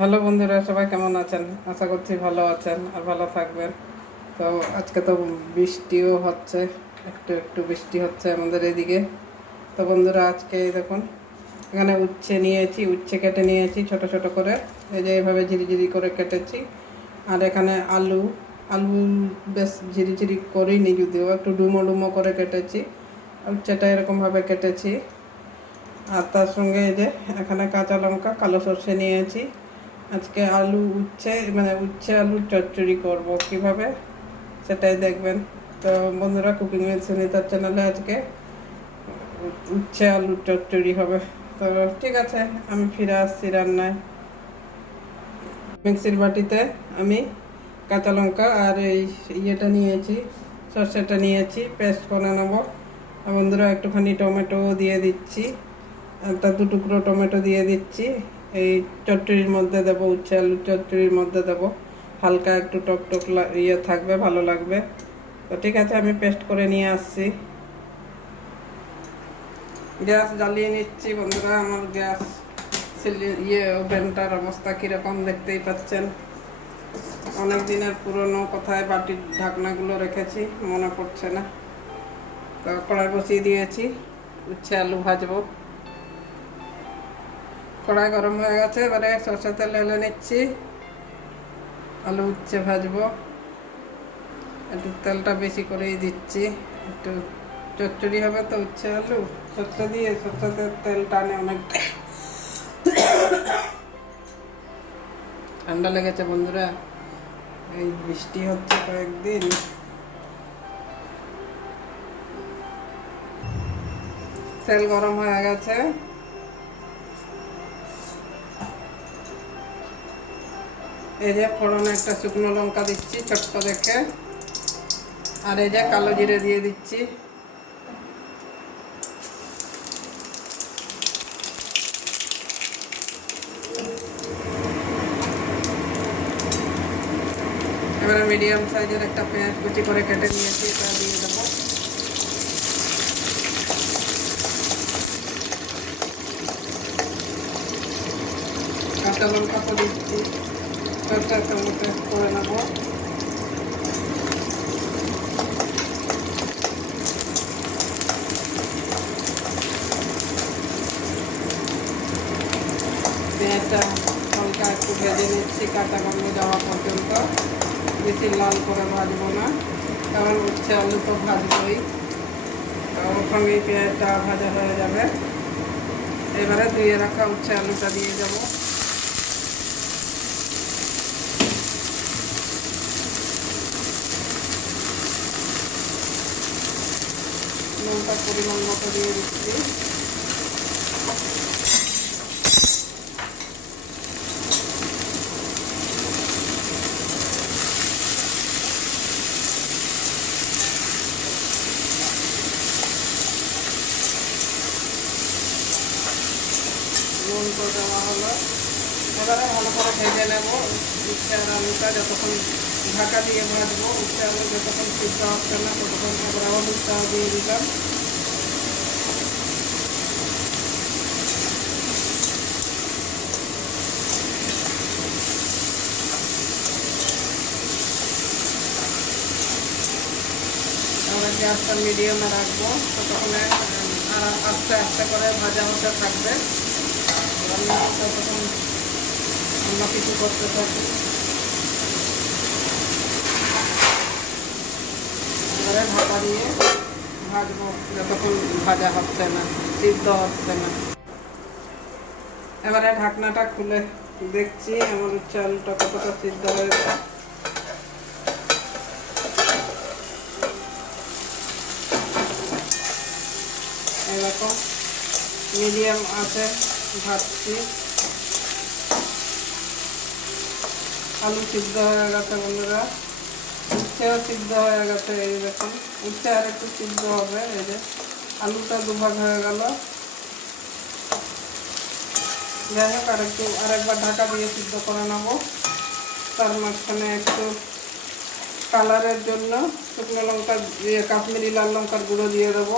Hello বন্ধুরা, সবাই কেমন আছেন? আশা করছি ভালো আছেন আর ভালো থাকবেন। তো আজকে তো বৃষ্টিও হচ্ছে, একটু একটু বৃষ্টি হচ্ছে আমাদের এদিকে। তো বন্ধুরা, আজকে দেখুন এখানে উচ্ছে নিয়েছি, উচ্ছে কেটে নিয়েছি ছোট ছোট করে, এই যে এইভাবে ঝিরিঝিরি করে কেটেছি। আর এখানে আলু আলু বেশ ঝিরিঝিরি করিনি, যদিও একটু ডুমো ডুমো করে কেটেছি। উচ্ছেটা এরকমভাবে কেটেছি। আর তার সঙ্গে এই যে এখানে কাঁচা লঙ্কা, কালো সর্ষে নিয়েছি। আজকে আলু উচ্ছে মানে উচ্ছে আলুর চচ্চড়ি করব, কিভাবে সেটাই দেখবেন। তো বন্ধুরা, কুকিং উইথ সুনিতার চ্যানেলে আজকে উচ্ছে আলুর চচ্চড়ি হবে। তো ঠিক আছে, আমি ফিরে আসছি রান্নায়। মিক্সির বাটিতে আমি কাঁচা লঙ্কা আর এই ইয়েটা নিয়েছি, সর্ষেটা নিয়েছি, পেস্ট করে নেব। আর বন্ধুরা, একটুখানি টমেটো দিয়ে দিচ্ছি, একটা দু টুকরো টমেটো দিয়ে দিচ্ছি। এই চচ্চড়ির মধ্যে দেবো, উচ্ছে আলুর চচ্চড়ির মধ্যে দেবো। হালকা একটু টক টক ইয়ে থাকবে, ভালো লাগবে। তো ঠিক আছে, আমি পেস্ট করে নিয়ে আসছি। গ্যাস জ্বালিয়ে নিচ্ছি বন্ধুরা। আমার গ্যাস ওভেনটার অবস্থা কীরকম দেখতেই পাচ্ছেন। অনেক দিনের পুরনো, কোথায় বাটির ঢাকনাগুলো রেখেছি মনে পড়ছে না। তো কড়াই বসিয়ে দিয়েছি, উচ্ছে আলু ভাজবো। কড়াই গরম হয়ে গেছে, এবারে সরষের তেল ঢেলে নিচ্ছি। আলু উচ্ছে ভাজবো, একটু তেলটা বেশি করেই দিচ্ছি। একটু চচ্চড়ি হবে তো উচ্ছে আলু, সরষে দিয়ে, সরষেতে তেল টানে অনেকটা। ঠান্ডা লেগেছে বন্ধুরা, এই বৃষ্টি হচ্ছে কয়েকদিন। তেল গরম হয়ে গেছে, এই যে ফোড়নে একটা শুকনো লঙ্কা দিচ্ছি ছোট্ট দেখে, আর এই যে কালো জিরে দিয়ে দিচ্ছি। এবারে মিডিয়াম সাইজের একটা পেঁয়াজ কুচি করে কেটে নিয়েছি, এটা দিয়ে দেবো। কাঁচা লঙ্কা তো দিচ্ছি, সরষের সঙ্গে পেস্ট করে নেবো। পেঁয়াজটা হালকা একটু ভেজে নিচ্ছি কাঁচা গন্ধ যাওয়া পর্যন্ত, বেশি লাল করে ভাজবো না, কারণ উচ্ছে আলু তো ভাজবোই। ওর সঙ্গেই পেঁয়াজটা ভাজা হয়ে যাবে। এবারে ধুয়ে রাখা উচ্ছে আলুটা দিয়ে যাবো। নুনটা পরিমাণ মতো দিয়ে দিচ্ছি। নুন তো দেওয়া হলো, এবারে ভালো করে ভেজে নেব উচ্ছে আর আলুটা। যতক্ষণ ঢাকা দিয়ে ভাজবো, উচ্ছে আলু যতক্ষণ সিদ্ধ হচ্ছে না ততক্ষণ এবার হলুদটাও দিয়ে দিলাম। এবার গ্যাসটা মিডিয়ামে রাখবো, ততক্ষণে আর আস্তে আস্তে করে ভাজা হতে থাকবে। আমি ততক্ষণ অন্য কিছু করতে থাকি। এবারে ঢাকা দিয়ে ভাজবো যতক্ষণ ভাজা হচ্ছে না, সিদ্ধ হচ্ছে না। এবারে ঢাকনাটা খুলে দেখছি আমার উচ্ছে আলুটা কতটা সিদ্ধ হয়েছে। এরকম মিডিয়াম আছে ভাজছি। আলু সিদ্ধ হয়ে গেছে বন্ধুরা, উচ্ছেও সিদ্ধ হয়ে গেছে। এই দেখুন, উচ্ছে আর একটু সিদ্ধ হবে। এই যে আলুটা দুভাগ হয়ে গেল। যাই হোক, আরেকবার ঢাকা দিয়ে সিদ্ধ করে নেবো। তার মাঝখানে একটু কালারের জন্য শুকনো লঙ্কার কাশ্মীরি লাল লঙ্কার গুঁড়ো দিয়ে দেবো।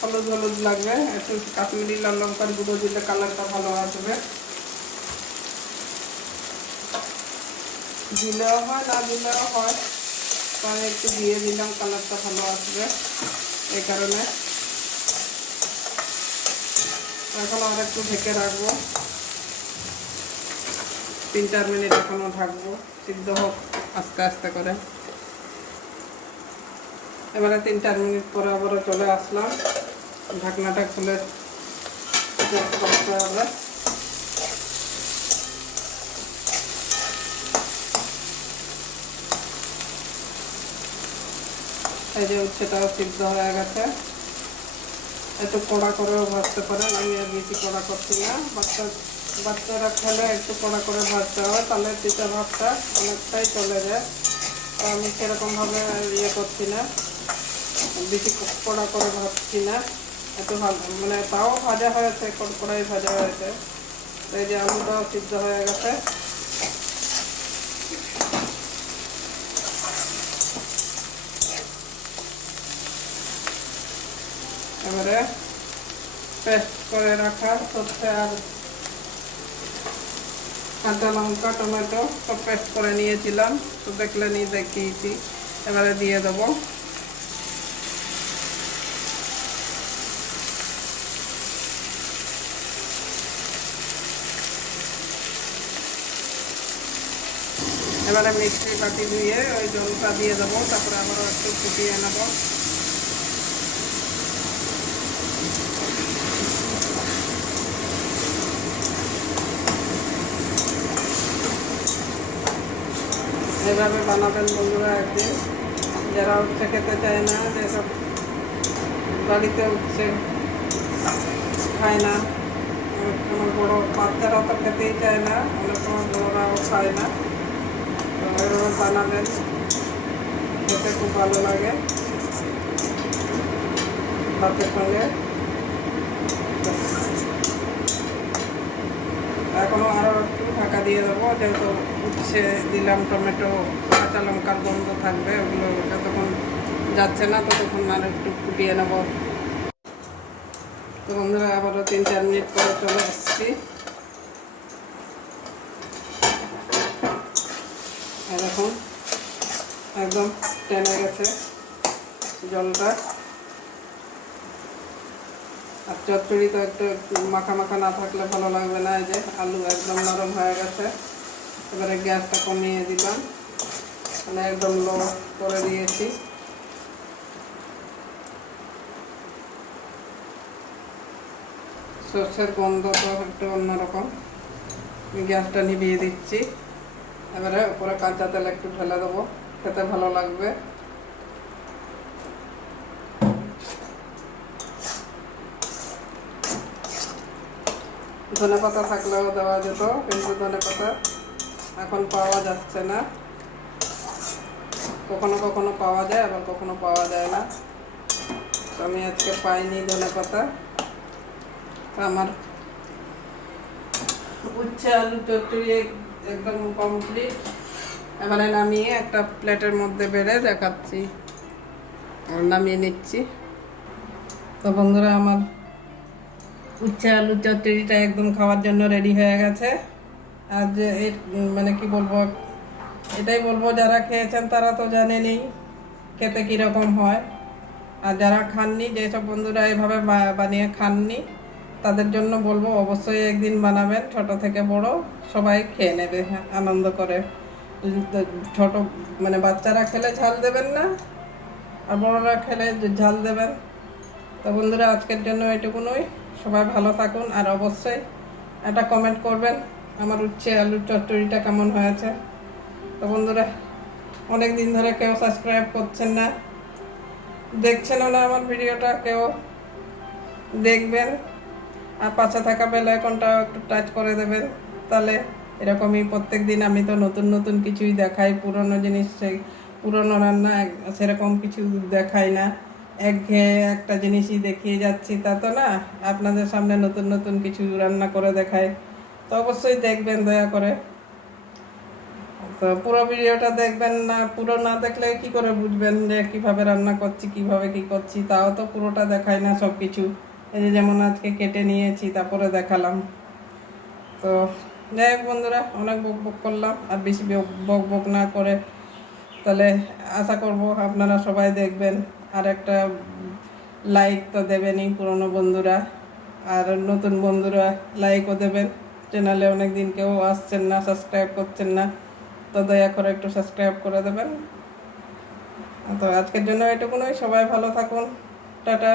হলুদ হলুদ লাগবে, একটু কাশ্মীরি লাল লঙ্কার গুঁড়ো দিলে কালারটা ভালো আসবে। দিলেও হয়, না দিলেও হয়, তাহলে একটু দিয়ে দিলাম, কালারটা ভালো আসবে এই কারণে। এখন আর একটু ঢেকে রাখবো, 3-4 মিনিট এখনো ঢাকবো, সিদ্ধ হোক আস্তে আস্তে করে। এবারে 3-4 মিনিট পরে আবারও চলে আসলাম, ঢাকনাটা খুলে করতে হবে। এই যে উচ্ছেটাও সিদ্ধ হয়ে গেছে। একটু কড়া করেও ভাজতে পারেন, আমি আর বেশি কড়া করছি না। বাচ্চারা খেলে একটু কড়া করে ভাজতে হয়, তাহলে তিতা ভাবটা অনেকটাই চলে যায়। তো আমি সেরকমভাবে ইয়ে করছি না, বেশি কড়া করে ভাজছি না। একটু মানে তাও ভাজা হয়েছে, কড়াই ভাজা হয়েছে। তো এই যে আলুটাও সিদ্ধ হয়ে গেছে। এবারে পেস্ট করে রাখা সর্ষে আর কাঁচা লঙ্কা, টমেটো সব পেস্ট করে নিয়েছিলাম, তো দেখলেনি, দেখিয়েছি। এবারে দিয়ে দেবো। এবারে মিক্সি বাটি ধুয়ে ওই জলটা দিয়ে দেবো, তারপরে আবারও একটু ফুটিয়ে নেবো। এভাবে বানাবেন বন্ধুরা একদিন, যারা উচ্ছে খেতে চায় না, যেসব বাড়িতে উচ্ছে খায় না, কোনো বড়ো বাচ্চারা তো খেতেই চায় না, অনেক সময় বড়োরাও খায় না। তো এভাবে বানাবেন, খেতে খুব ভালো লাগে ভাতের সঙ্গে। এখনও আরও একটু ঢাকা দিয়ে দেবো, যেহেতু উচ্ছে দিলাম, টমেটো, কাঁচা লঙ্কার গন্ধ থাকবে, ওগুলো যতক্ষণ যাচ্ছে না ততক্ষণ আর একটু ফুটিয়ে নেব। তো বন্ধুরা আবারও 3-4 মিনিট পরে চলে এসেছি। এরকম একদম টেনে গেছে জলটা। আর চচ্চড়ি তো একটু মাখা মাখা না থাকলে ভালো লাগবে না। এই যে আলু একদম নরম হয়ে গেছে। এবারে গ্যাসটা কমিয়ে দিলাম, মানে একদম লো করে দিয়েছি। সর্ষের গন্ধ তো একটু অন্যরকম। গ্যাসটা নিভিয়ে দিচ্ছি। এবারে উপরে কাঁচা তেল একটু ঢেলে দেবো, খেতে ভালো লাগবে। ধনেপাতা থাকলেও দেওয়া যেত, কিন্তু ধনেপাতা এখন পাওয়া যাচ্ছে না। কখনো কখনো পাওয়া যায়, আবার কখনো পাওয়া যায় না। তো আমি আজকে পাইনি ধনেপাতা। আমার উচ্ছে আলু চচ্চড়ি একদম কমপ্লিট। এবারে নামিয়ে একটা প্লেটের মধ্যে বেড়ে দেখাচ্ছি, নামিয়ে নিচ্ছি। তো বন্ধুরা আমার উচ্ছে আলু চচ্চড়িটা একদম খাওয়ার জন্য রেডি হয়ে গেছে। আর যে মানে কি বলবো, এটাই বলবো, যারা খেয়েছেন তারা তো জানেনই খেতে কীরকম হয়। আর যারা খাননি, যেসব বন্ধুরা এভাবে বানিয়ে খাননি, তাদের জন্য বলবো অবশ্যই একদিন বানাবেন। ছোট থেকে বড় সবাই খেয়ে নেবে আনন্দ করে। ছোট মানে বাচ্চারা খেলে ঝাল দেবেন না, আর বড়রা খেলে ঝাল দেবেন। তো বন্ধুরা আজকের জন্য এটুকুনই। সবাই ভালো থাকুন, আর অবশ্যই একটা কমেন্ট করবেন আমার উচ্ছে আলুর চচ্চড়িটা কেমন হয়েছে। তো বন্ধুরা অনেক দিন ধরে কেউ সাবস্ক্রাইব করছেন না, দেখছেনও না আমার ভিডিওটা, কেউ দেখবেন। আর পাশে থাকা বেল আইকনটাও একটু টাচ করে দেবেন, তাহলে এরকমই প্রত্যেক দিন আমি তো নতুন নতুন কিছুই দেখাই। পুরনো জিনিস, সেই পুরনো রান্না সেরকম কিছু দেখাই না, একঘেয়ে একটা জিনিসই দেখিয়ে যাচ্ছি, তা তো না। আপনাদের সামনে নতুন নতুন কিছু রান্না করে দেখাই, তো অবশ্যই দেখবেন দয়া করে। তো পুরো ভিডিওটা দেখবেন, না পুরো না দেখলে কি করে বুঝবেন যে কিভাবে রান্না করছি, কিভাবে কি করছি। তাও তো পুরোটা দেখাই না সব কিছু। এই যে যেমন আজকে কেটে নিয়েছি, তারপরে দেখালাম। তো যাই হোক বন্ধুরা, অনেক বক বক করলাম, আর বেশি বক বক না করে তাহলে আশা করব আপনারা সবাই দেখবেন, আর একটা লাইক তো দেবেনই পুরনো বন্ধুরা, আর নতুন বন্ধুরা লাইকও দেবেন। চ্যানেলে অনেক দিন কেউ আসছেন না, সাবস্ক্রাইব করছেন না, তো দয়া করে একটু সাবস্ক্রাইব করে দেবেন। তো আজকের জন্য এটুকুনই, সবাই ভালো থাকুন, টাটা।